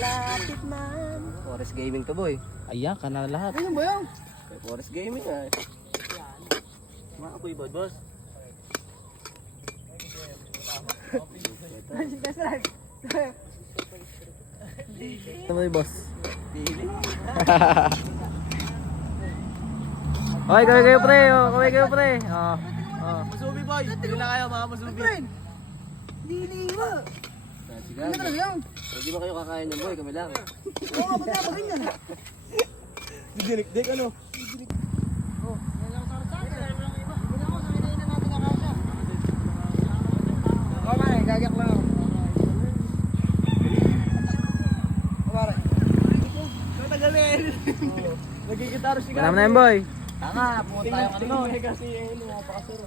Malapit man. Forest Gaming to boy. Ayan ka na lahat. Ano ba yan? Forest Gaming ah. Mga apoy ba boss? Ano ba boss? Pili. Okay, kaway kayo pre. Kaway kayo pre. Masubi boy. Pili na kayo mga masubi. Liliwa. Sige. Ano talaga yan? Hindi ba kayo kakain ng boy? Kami lang. Oo nga, ba't nga ba ganyan? Didik ano? Gagak lang ako. Kumara. Matagalin. Nagigitaro si Alam na yan boy. Tama, pumunta tayo ano. Kasi ano, napakasuro.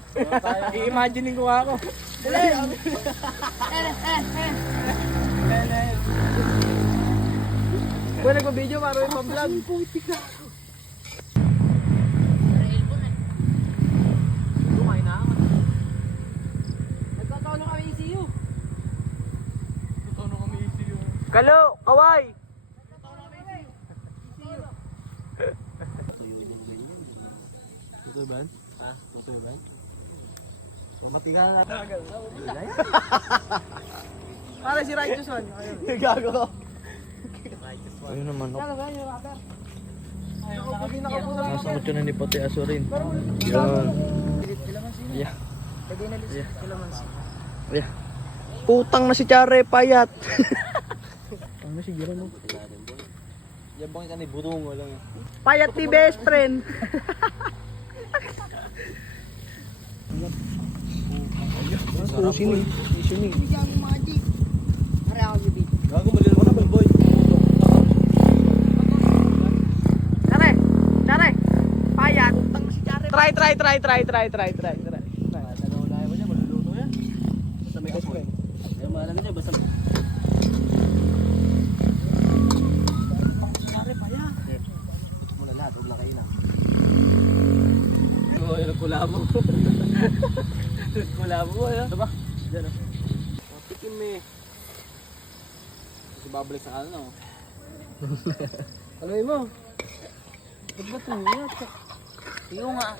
I-imaginein ko ako. Boy, nagpa-video para yung pang-vlog. Kumain na ako. Nagkataon na kami ECU. Nagkataon na kami ECU. Kalo, kaway. Ito ba? Ha? Ito ba? Matiga na natin. Para si Righteous One. Gago ko. Ayun naman. Nakapunta. Nasa mutyo na ni Pati Aso rin. Yan. Yeah. Yeah. Putang na si Chare, payat. Ano si Jiro mo? Yabang ka ni Burungo lang. Payat ni best friend. Sini. Sini. Bigyan mo mga jeep. Pare ako yung jeep. Gago malil mo na boy. Chare. Chare. Payat. Tang si Chare. Try. Ano na mo niya maluluto yan. Basta may apoy. Ay maalam niya basta Chare pa yan. Mo na lahat, huwag lang kayo na. Oo, yung kulabo. Kulabo yan. Ito ba? Diyan oh. Tikim eh. Kasi babalik sa ano. Alam mo. Ba't ba ito? Iyo nga.